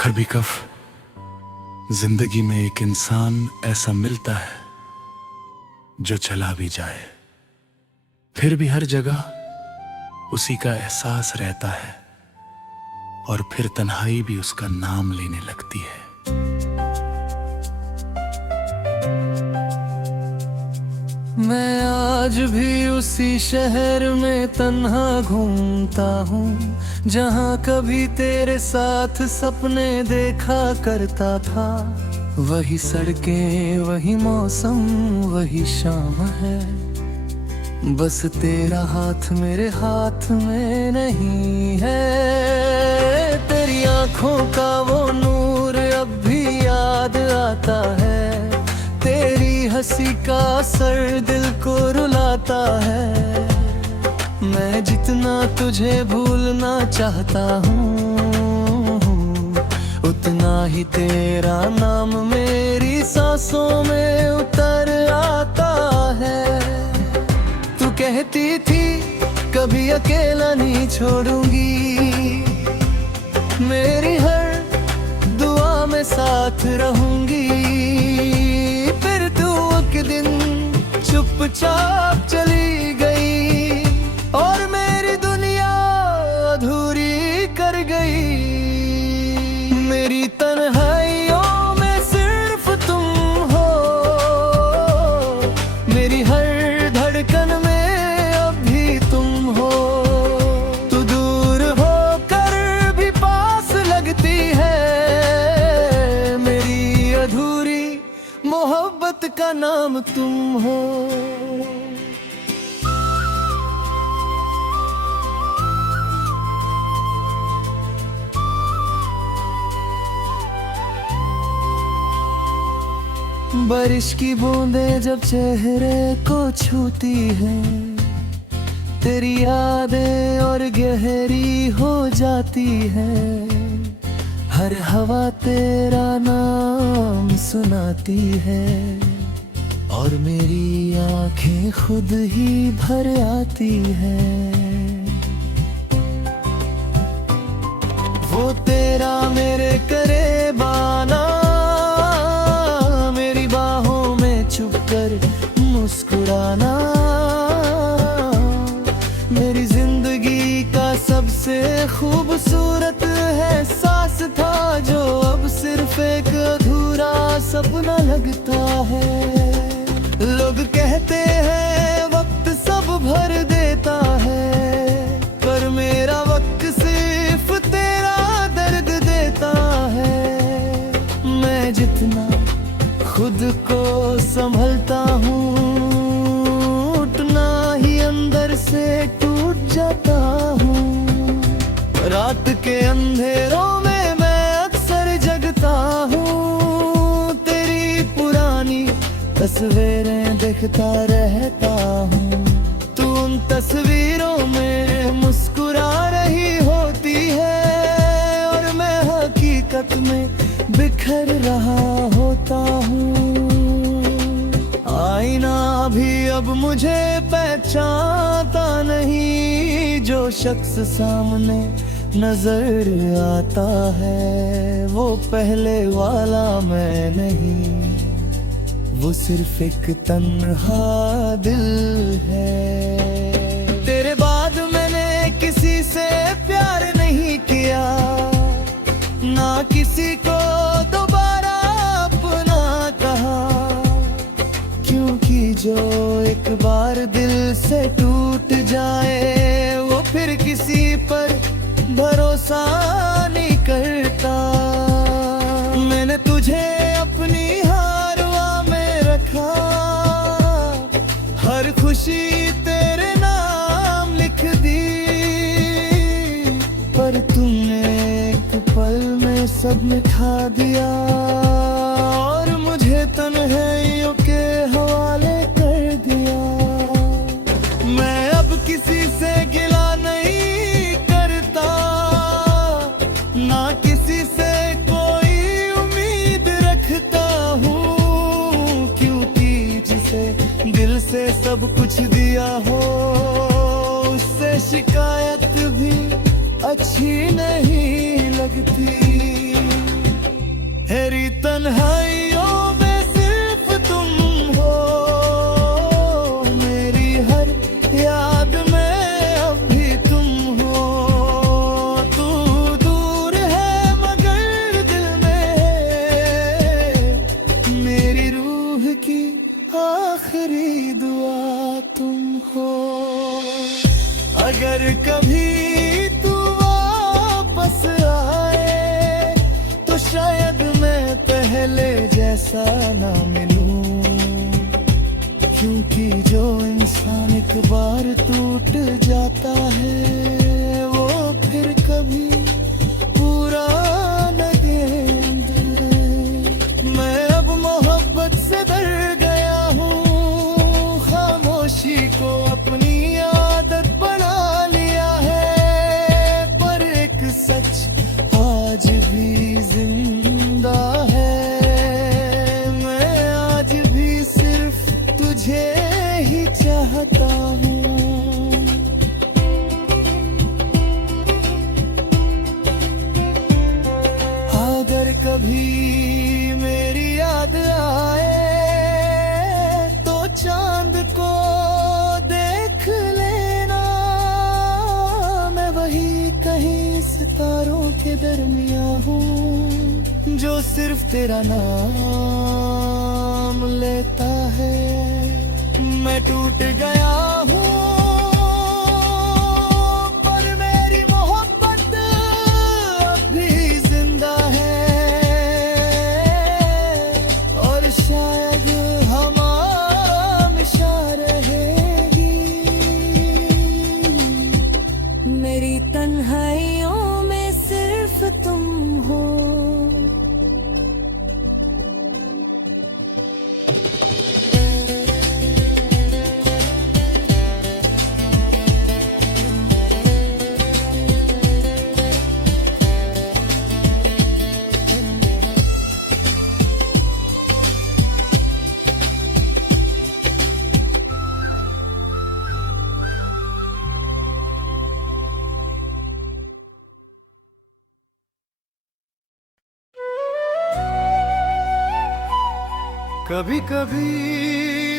कभी कभ जिंदगी में एक इंसान ऐसा मिलता है जो चला भी जाए, फिर भी हर जगह उसी का एहसास रहता है और फिर तन्हाई भी उसका नाम लेने लगती है। मैं आज भी उसी शहर में तन्हा घूमता हूँ, जहाँ कभी तेरे साथ सपने देखा करता था। वही सड़कें, वही मौसम, वही शाम है, बस तेरा हाथ मेरे हाथ में नहीं है। तेरी आंखों का वो नूर अब भी याद आता है, तेरी हंसी का असर दिल को रुलाता है। मैं जितना तुझे भूलना चाहता हूँ, उतना ही तेरा नाम मेरी सांसों में उतर आता है। तू कहती थी कभी अकेला नहीं छोड़ूंगी, मेरी हर दुआ में साथ रहूंगी। फिर तू एक दिन चुपचाप चली गई और मेरी दुनिया अधूरी कर गई। मेरी तन्हाइयों में सिर्फ तुम हो, मेरी हर धड़कन में अब भी तुम हो। तू दूर होकर भी पास लगती है, मेरी अधूरी मोहब्बत का नाम तुम हो। बारिश की बूंदें जब चेहरे को छूती हैं, तेरी यादें और गहरी हो जाती है। हर हवा तेरा नाम सुनाती है और मेरी आंखें खुद ही भर आती हैं। वो तेरा मेरे करीब आना, मेरी बाहों में छुपकर मुस्कुराना, मेरी जिंदगी का सबसे खूबसूरत एहसास था, जो अब सिर्फ एक अधूरा सपना लगता है। लोग कहते हैं वक्त सब भर देता है, पर मेरा वक्त सिर्फ तेरा दर्द देता है। मैं जितना खुद को संभलता हूँ, उतना ही अंदर से टूट जाता हूँ। रात के अंधेरों में मैं अक्सर जगता हूँ, तेरी पुरानी तस्वीरें देखता रहता हूँ। तू उन तस्वीरों में मुस्कुरा रही होती है और मैं हकीकत में बिखर रहा होता हूँ। आईना भी अब मुझे पहचानता नहीं, जो शख्स सामने नजर आता है वो पहले वाला मैं नहीं, वो सिर्फ एक तन्हा दिल है। तेरे बाद मैंने किसी से प्यार नहीं किया, ना किसी को दोबारा अपना कहा, क्योंकि जो एक बार दिल से टूट जाए वो फिर किसी पर भरोसा नहीं करता। मैंने तुझे अपनी हारवा में रखा, हर खुशी तेरे नाम लिख दी, पर तुमने एक पल में सब मिटा दिया और मुझे तन्हाइयों के हवाले कर दिया। मैं अब किसी से गिला नहीं करता, ना किसी से कोई उम्मीद रखता हूँ, क्योंकि जिसे दिल से सब कुछ दिया हो उससे शिकायत भी अच्छी नहीं लगती। तन्हाइयों में सिर्फ तुम हो, मेरी हर याद में अब भी तुम हो। तू दूर है मगर दिल में मेरी रूह की आखिरी दुआ तुम हो। अगर कभी तू वापस आए तो शायद मैं पहले जैसा ना मिलूं, क्योंकि जो इंसान एक बार टूट जाता है वो फिर कभी पूरा न गेंदे। मैं अब मोहब्बत से डर गया हूँ, खामोशी को अपनी आदत बना लिया है। पर एक सच आज भी जिंदा है, मैं आज भी सिर्फ तुझे ही चाहता हूँ। अगर कभी मेरी याद आए तो चांद को देख लेना, मैं वही कहीं सितारों के दरमियां हूँ जो सिर्फ तेरा नाम लेता है। मैं टूट गया हूँ पर मेरी मोहब्बत अब भी जिंदा है, और शायद हमेशा रहेगी। मेरी तन्हाइयों में सिर्फ तुम हो। कभी कभी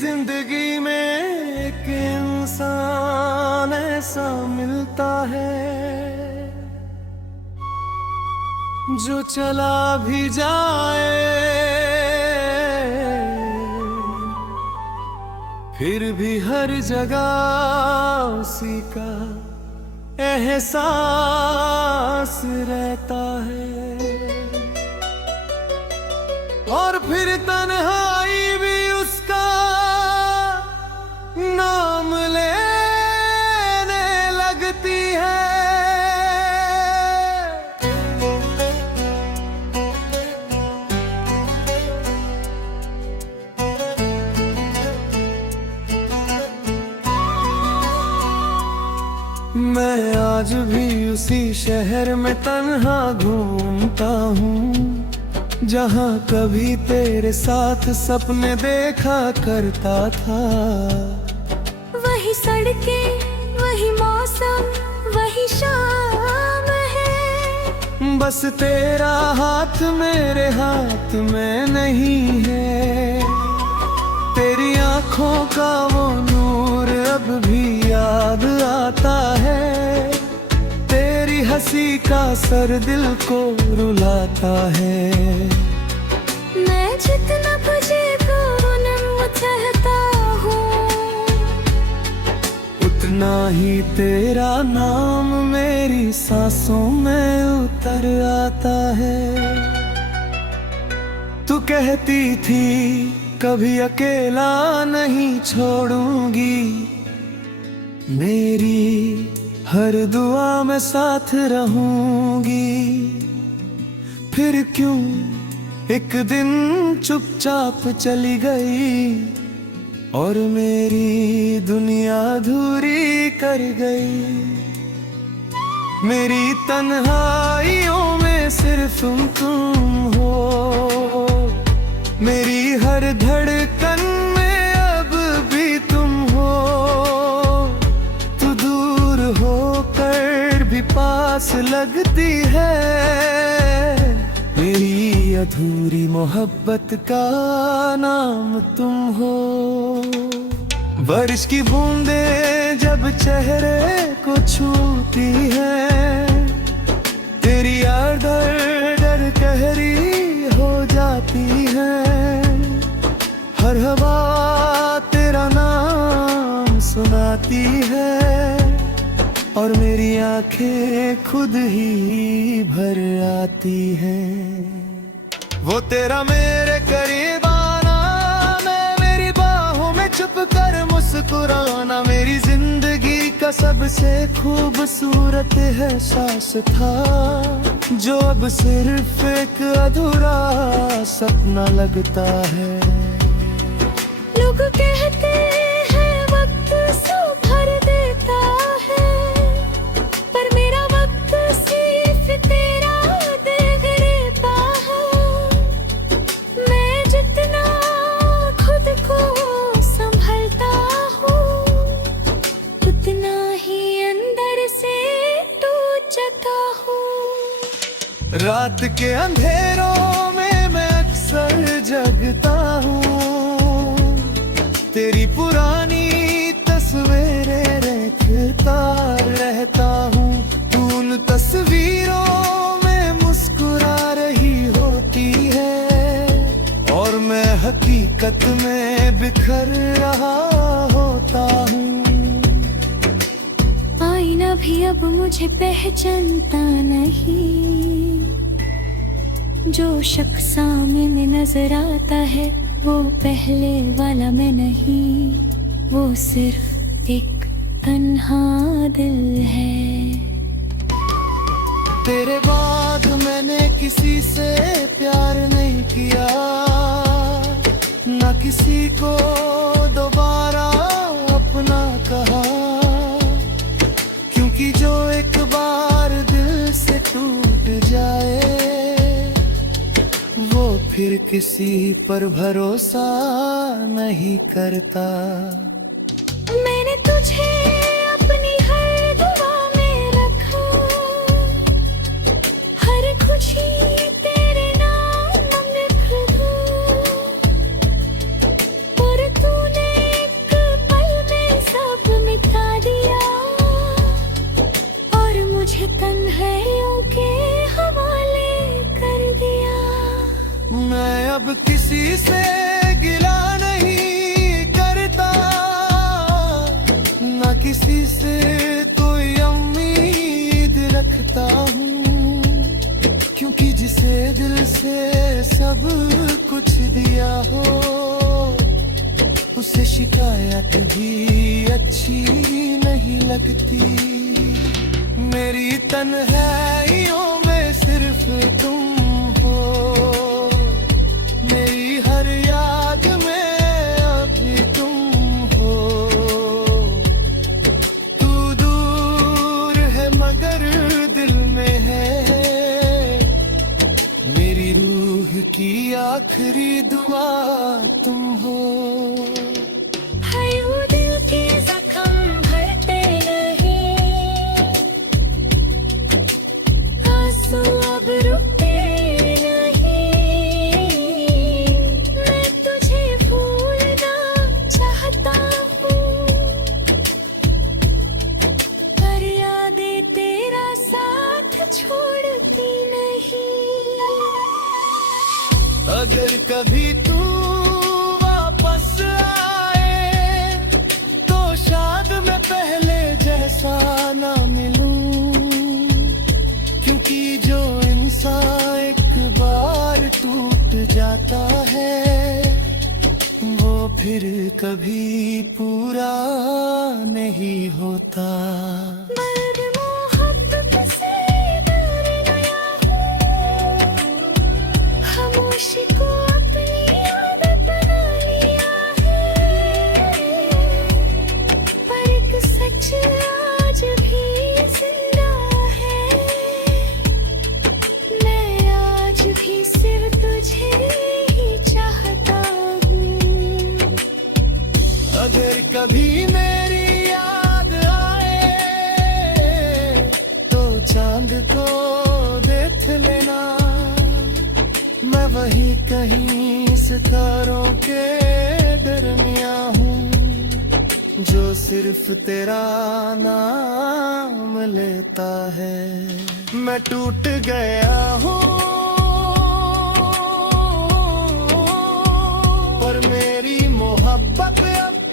जिंदगी में एक इंसान ऐसा मिलता है जो चला भी जाए फिर भी हर जगह उसी का एहसास रहता है। और फिर तन्हाई भी उसका नाम लेने लगती है। मैं आज भी उसी शहर में तन्हा घूमता हूँ जहाँ कभी तेरे साथ सपने देखा करता था। वही सड़कें, वही मौसम, वही शाम है। बस तेरा हाथ मेरे हाथ में नहीं है। तेरी आंखों का वो नूर अब भी याद आता है। तेरी हंसी का सर दिल को रुलाता है। मैं जितना तुझे पूनम चाहता हूँ उतना ही तेरा नाम मेरी सांसों में उतर आता है। तू कहती थी कभी अकेला नहीं छोड़ूंगी, मेरी हर दुआ में साथ रहूंगी। फिर क्यों एक दिन चुपचाप चली गई और मेरी दुनिया अधूरी कर गई। मेरी तन्हाइयों में सिर्फ तुम हो, मेरी हर धड़कन में अब भी तुम हो। तू दूर होकर भी पास लगती है, मेरी अधूरी मोहब्बत का नाम तुम हो। बारिश की बूंदें जब चेहरे को छूती है, तेरी याद डर कहरी हो जाती है। हर हवा तेरा नाम सुनाती है, और मेरी आंखें खुद ही भर आती हैं। वो तेरा मेरे करीब आना, मैं मेरी बाहों में छुप कर मुस्कुराना, मेरी जिंदगी का सबसे खूबसूरत एहसास था, जो अब सिर्फ एक अधूरा सपना लगता है। लोग कहते हैं वक्त सो भर देता है, पर मेरा वक्त सिर्फ तेरा देख लेता है। मैं जितना खुद को संभलता हूँ, उतना ही अंदर से टूट जाता हूँ। रात के अंधेरों में मैं अक्सर जगता हूँ, तेरी पुरानी तस्वीरें देखता रहता हूँ। उन तस्वीरों में मुस्कुरा रही होती है, और मैं हकीकत में बिखर रहा होता हूँ। आईना भी अब मुझे पहचानता नहीं, जो शख्स सामने नजर आता है वो पहले वाला मैं नहीं, वो सिर्फ एक तन्हा दिल है। तेरे बाद मैंने किसी से प्यार नहीं किया, ना किसी को दोबारा अपना कहा, क्योंकि जो एक बार दिल से टूट जाए, वो फिर किसी पर भरोसा नहीं करता। मैंने तुझे अपनी हर दुआ में रखा, हर खुशी तेरे नाम में खुदा, और तूने एक पल में सब मिटा दिया, और मुझे तन्हाइयों के हवाले कर दिया। मैं अब किसी से गिला नहीं करता, ना किसी से कोई उम्मीद रखता हूँ, क्योंकि जिसे दिल से सब कुछ दिया हो, उसे शिकायत भी अच्छी नहीं लगती। मेरी तन्हाइयों में सिर्फ तुम हो, मेरी हर याद में अभी तुम हो। तू दूर है मगर दिल में है, मेरी रूह की आखिरी दुआ तुम हो। हाय वो दिल के जख्म भरते नहीं, आंसू अब रुकते छोड़ती नहीं। अगर कभी तू वापस आए, तो शायद मैं पहले जैसा ना मिलूं, क्योंकि जो इंसान एक बार टूट जाता है, वो फिर कभी पूरा नहीं होता। को अपनी आदत बना लिया है, पर एक सच आज भी जिंदा है। मैं आज भी सिर्फ तुझे ही चाहता हूँ। अगर कभी मेरी याद आए, तो चांद को देख लेना, मैं कहीं सितारों के दरमिया हूँ, जो सिर्फ तेरा नाम लेता है। मैं टूट गया हूँ पर मेरी मोहब्बत अब